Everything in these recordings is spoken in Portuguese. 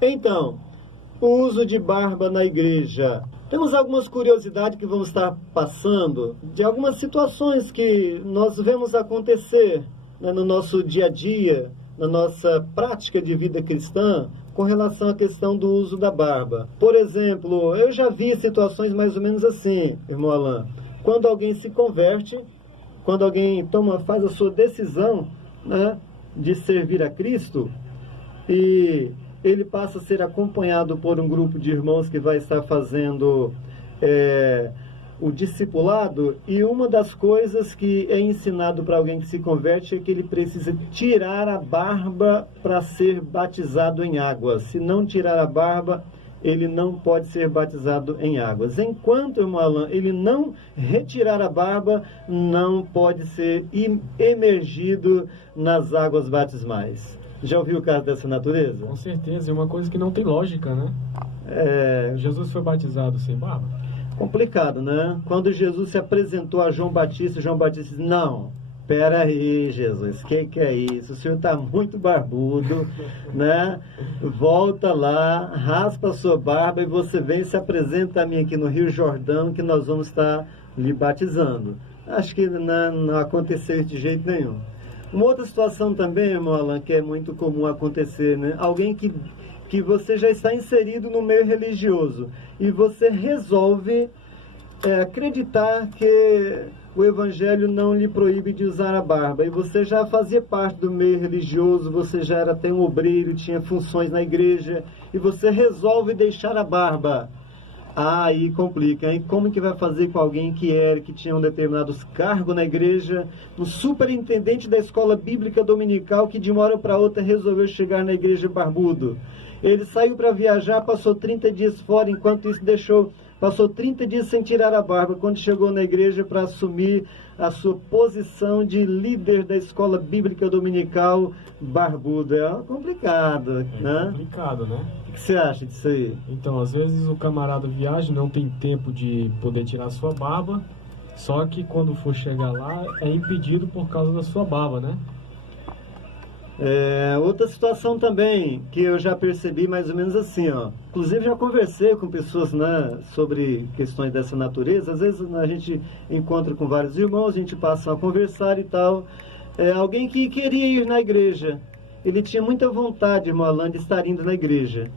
Então, o uso de barba na igreja. Temos algumas curiosidades que vamos estar passando de algumas situações que nós vemos acontecer, né, no nosso dia a dia, na nossa prática de vida cristã, com relação à questão do uso da barba. Por exemplo, eu já vi situações mais ou menos assim, irmão Alain. Quando alguém se converte, quando alguém faz a sua decisão, né, de servir a Cristo, e ele passa a ser acompanhado por um grupo de irmãos que vai estar fazendo o discipulado, e uma das coisas que é ensinado para alguém que se converte é que ele precisa tirar a barba para ser batizado em água. Se não tirar a barba, ele não pode ser batizado em águas. Enquanto, irmão Alain, ele não retirar a barba, não pode ser emergido nas águas batismais. Já ouviu o caso dessa natureza? Com certeza, é uma coisa que não tem lógica, né? Jesus foi batizado sem barba? Complicado, né? Quando Jesus se apresentou a João Batista disse, não, pera aí, Jesus, que é isso? O senhor está muito barbudo, né? Volta lá, raspa a sua barba e você vem e se apresenta a mim aqui no Rio Jordão, que nós vamos estar lhe batizando. Acho que não aconteceu isso de jeito nenhum. Uma outra situação também, irmão Alain, que é muito comum acontecer, né? Alguém que você já está inserido no meio religioso e você resolve acreditar que o Evangelho não lhe proíbe de usar a barba, e você já fazia parte do meio religioso, você já era até um obreiro, tinha funções na igreja, e você resolve deixar a barba. Aí complica, hein? Como que vai fazer com alguém que tinha um determinados cargo na igreja, um superintendente da escola bíblica dominical, que de uma hora para outra resolveu chegar na igreja barbudo? Ele saiu para viajar, passou 30 dias fora, enquanto isso passou 30 dias sem tirar a barba, quando chegou na igreja para assumir a sua posição de líder da escola bíblica dominical barbudo. É complicado, né? É complicado, né? O que você acha disso aí? Então, às vezes o camarada viaja, não tem tempo de poder tirar sua barba, só que quando for chegar lá, é impedido por causa da sua barba, né? Outra situação também, que eu já percebi mais ou menos assim, ó. Inclusive já conversei com pessoas, né, sobre questões dessa natureza. Às vezes a gente encontra com vários irmãos, a gente passa a conversar e tal. Alguém que queria ir na igreja, ele tinha muita vontade, irmão Alain, de estar indo na igreja.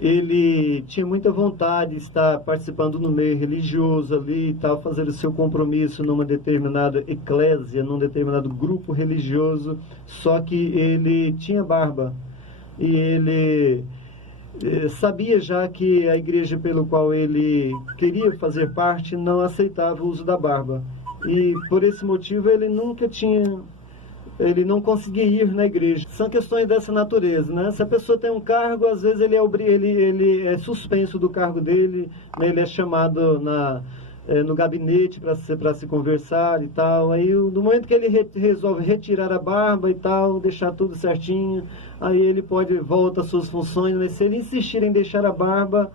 Ele tinha muita vontade de estar participando no meio religioso ali e tal, fazer o seu compromisso numa determinada eclésia, num determinado grupo religioso, só que ele tinha barba. E ele sabia já que a igreja pelo qual ele queria fazer parte não aceitava o uso da barba. E por esse motivo ele não conseguia ir na igreja. São questões dessa natureza, né? Se a pessoa tem um cargo, às vezes ele é suspenso do cargo dele, né? Ele é chamado no gabinete para se conversar e tal. Aí, no momento que ele resolve retirar a barba e tal, deixar tudo certinho, aí ele volta às suas funções, mas se ele insistir em deixar a barba,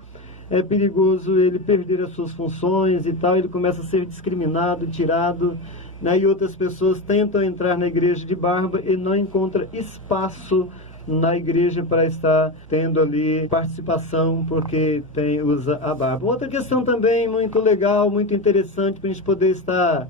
é perigoso ele perder as suas funções e tal, ele começa a ser discriminado, tirado, né? E outras pessoas tentam entrar na igreja de barba e não encontram espaço na igreja para estar tendo ali participação porque usa a barba. Outra questão também muito legal, muito interessante para a gente poder estar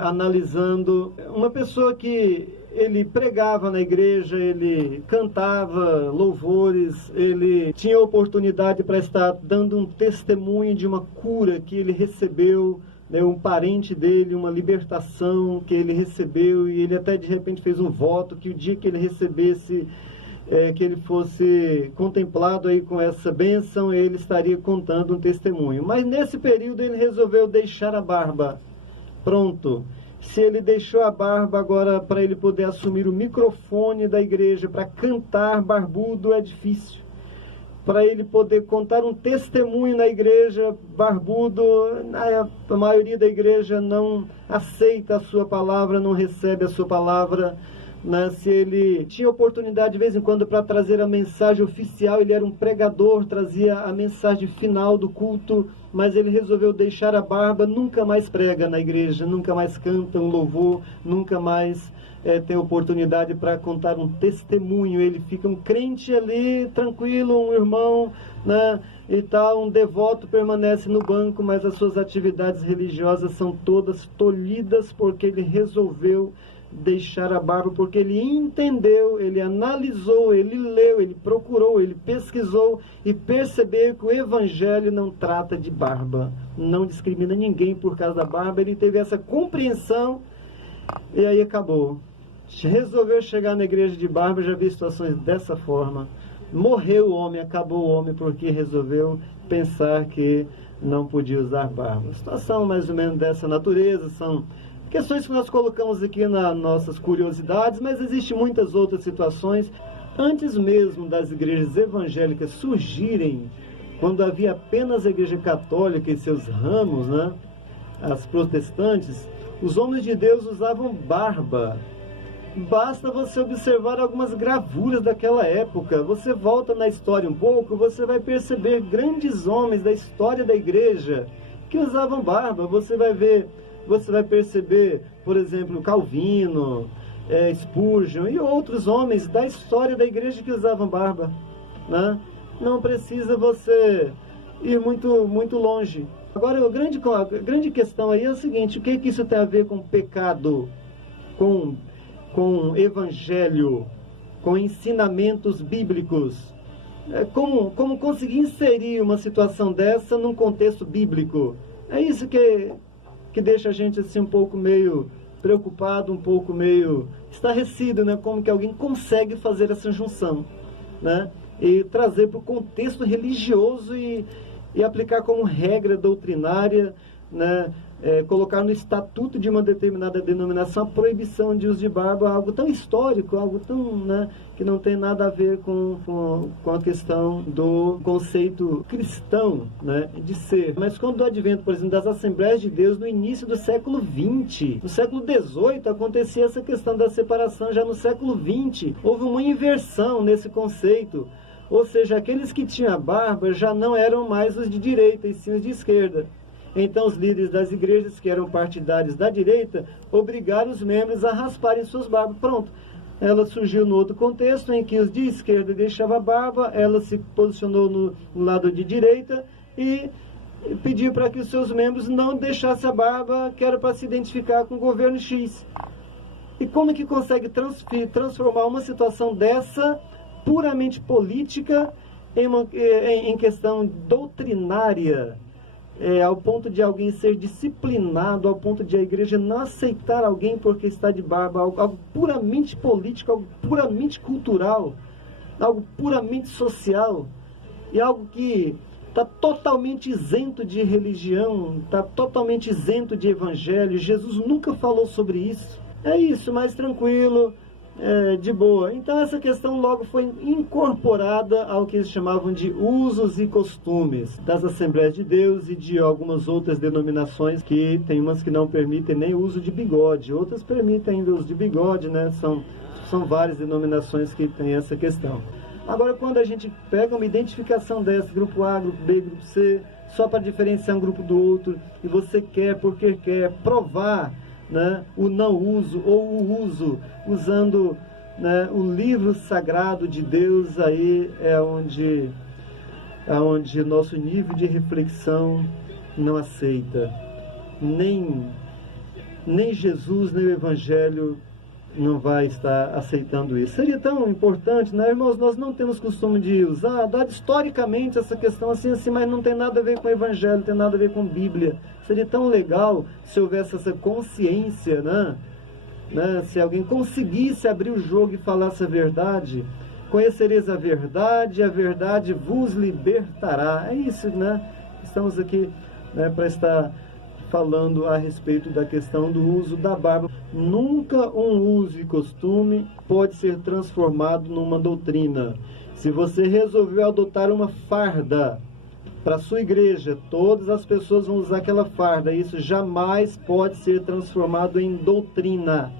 analisando, uma pessoa que ele pregava na igreja, ele cantava louvores, ele tinha oportunidade para estar dando um testemunho de uma cura que ele recebeu, né, um parente dele, uma libertação que ele recebeu, e ele até de repente fez um voto que o dia que ele recebesse, que ele fosse contemplado aí com essa bênção, ele estaria contando um testemunho. Mas nesse período ele resolveu deixar a barba. Pronto. Se ele deixou a barba agora para ele poder assumir o microfone da igreja, para cantar barbudo é difícil. Para ele poder contar um testemunho na igreja barbudo, a maioria da igreja não aceita a sua palavra, não recebe a sua palavra, né? Se ele tinha oportunidade de vez em quando para trazer a mensagem oficial, ele era um pregador, trazia a mensagem final do culto, mas ele resolveu deixar a barba, nunca mais prega na igreja, nunca mais canta um louvor, nunca mais tem oportunidade para contar um testemunho. Ele fica um crente ali, tranquilo, um irmão, né, e tal, um devoto permanece no banco, mas as suas atividades religiosas são todas tolhidas porque ele resolveu deixar a barba, porque ele entendeu, ele analisou, ele leu, ele procurou, ele pesquisou e percebeu que o Evangelho não trata de barba, não discrimina ninguém por causa da barba. Ele teve essa compreensão e aí acabou. Resolveu chegar na igreja de barba. Já vi situações dessa forma. Morreu o homem, acabou o homem porque resolveu pensar que não podia usar barba. Situação mais ou menos dessa natureza, são questões que nós colocamos aqui nas nossas curiosidades, mas existem muitas outras situações. Antes mesmo das igrejas evangélicas surgirem, quando havia apenas a igreja católica e seus ramos, né, as protestantes, os homens de Deus usavam barba. Basta você observar algumas gravuras daquela época. Você volta na história um pouco, você vai perceber grandes homens da história da igreja que usavam barba. Você vai perceber, por exemplo, Calvino, Spurgeon e outros homens da história da igreja que usavam barba, né? Não precisa você ir muito longe. Agora, a grande questão aí é o seguinte: o que isso tem a ver com pecado, com evangelho, com ensinamentos bíblicos? Como conseguir inserir uma situação dessa num contexto bíblico? É isso que deixa a gente assim um pouco meio preocupado, um pouco meio estarrecido, né? Como que alguém consegue fazer essa junção, né? E trazer para o contexto religioso e aplicar como regra doutrinária, né? Colocar no estatuto de uma determinada denominação a proibição de uso de barba, algo tão histórico, algo tão, né, que não tem nada a ver com a questão do conceito cristão, né, de ser. Mas quando o advento, por exemplo, das Assembleias de Deus no início do século XX, no século XVIII acontecia essa questão da separação. Já no século XX houve uma inversão nesse conceito, ou seja, aqueles que tinham barba já não eram mais os de direita e sim os de esquerda. Então os líderes das igrejas, que eram partidários da direita, obrigaram os membros a rasparem suas barbas. Pronto. Ela surgiu no outro contexto, em que os de esquerda deixavam a barba, ela se posicionou no lado de direita e pediu para que os seus membros não deixassem a barba, que era para se identificar com o governo X. E como é que consegue transformar uma situação dessa, puramente política, em questão doutrinária? Ao ponto de alguém ser disciplinado, ao ponto de a igreja não aceitar alguém porque está de barba, algo puramente político, algo puramente cultural, algo puramente social, e algo que está totalmente isento de religião, está totalmente isento de evangelho. Jesus nunca falou sobre isso. É isso, mais tranquilo, de boa. Então essa questão logo foi incorporada ao que eles chamavam de usos e costumes das Assembleias de Deus e de algumas outras denominações, que tem umas que não permitem nem o uso de bigode, outras permitem ainda o uso de bigode, né? São várias denominações que têm essa questão. Agora, quando a gente pega uma identificação dessa, grupo A, grupo B, grupo C, só para diferenciar um grupo do outro, e você quer, porque quer, provar, né, o não uso ou o uso usando, né, o livro sagrado de Deus, aí é onde nosso nível de reflexão não aceita. Nem Jesus, nem o Evangelho não vai estar aceitando isso. Seria tão importante, né, irmãos? Nós não temos costume de usar, dado historicamente essa questão assim, mas não tem nada a ver com o Evangelho, não tem nada a ver com Bíblia. Seria tão legal se houvesse essa consciência, né? Se alguém conseguisse abrir o jogo e falasse a verdade. Conhecereis a verdade vos libertará. É isso, né? Estamos aqui, né, para estar falando a respeito da questão do uso da barba. Nunca um uso e costume pode ser transformado numa doutrina. Se você resolveu adotar uma farda para a sua igreja, todas as pessoas vão usar aquela farda. Isso jamais pode ser transformado em doutrina.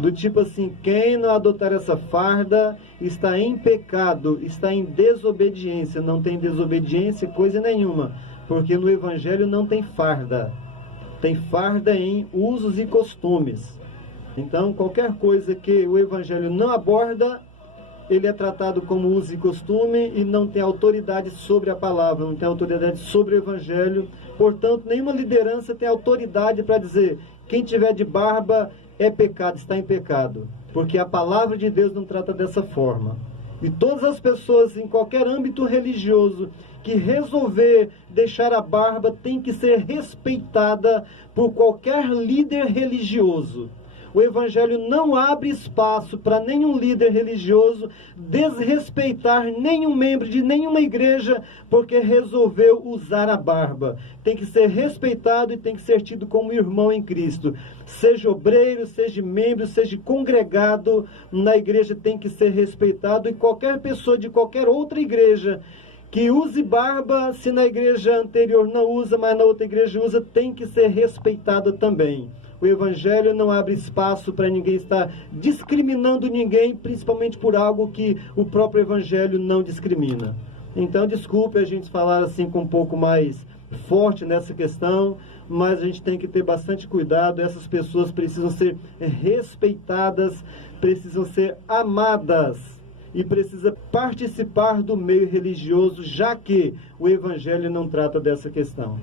Do tipo assim, quem não adotar essa farda está em pecado, está em desobediência. Não tem desobediência coisa nenhuma, porque no Evangelho não tem farda. Tem farda em usos e costumes. Então, qualquer coisa que o Evangelho não aborda, ele é tratado como uso e costume e não tem autoridade sobre a palavra, não tem autoridade sobre o Evangelho. Portanto, nenhuma liderança tem autoridade para dizer: quem tiver de barba é pecado, está em pecado. Porque a palavra de Deus não trata dessa forma. E todas as pessoas em qualquer âmbito religioso que resolver deixar a barba tem que ser respeitada por qualquer líder religioso. O Evangelho não abre espaço para nenhum líder religioso desrespeitar nenhum membro de nenhuma igreja porque resolveu usar a barba. Tem que ser respeitado e tem que ser tido como irmão em Cristo. Seja obreiro, seja membro, seja congregado, na igreja tem que ser respeitado, e qualquer pessoa de qualquer outra igreja que use barba, se na igreja anterior não usa, mas na outra igreja usa, tem que ser respeitada também. O Evangelho não abre espaço para ninguém estar discriminando ninguém, principalmente por algo que o próprio Evangelho não discrimina. Então, desculpe a gente falar assim com um pouco mais forte nessa questão, mas a gente tem que ter bastante cuidado. Essas pessoas precisam ser respeitadas, precisam ser amadas e precisam participar do meio religioso, já que o Evangelho não trata dessa questão.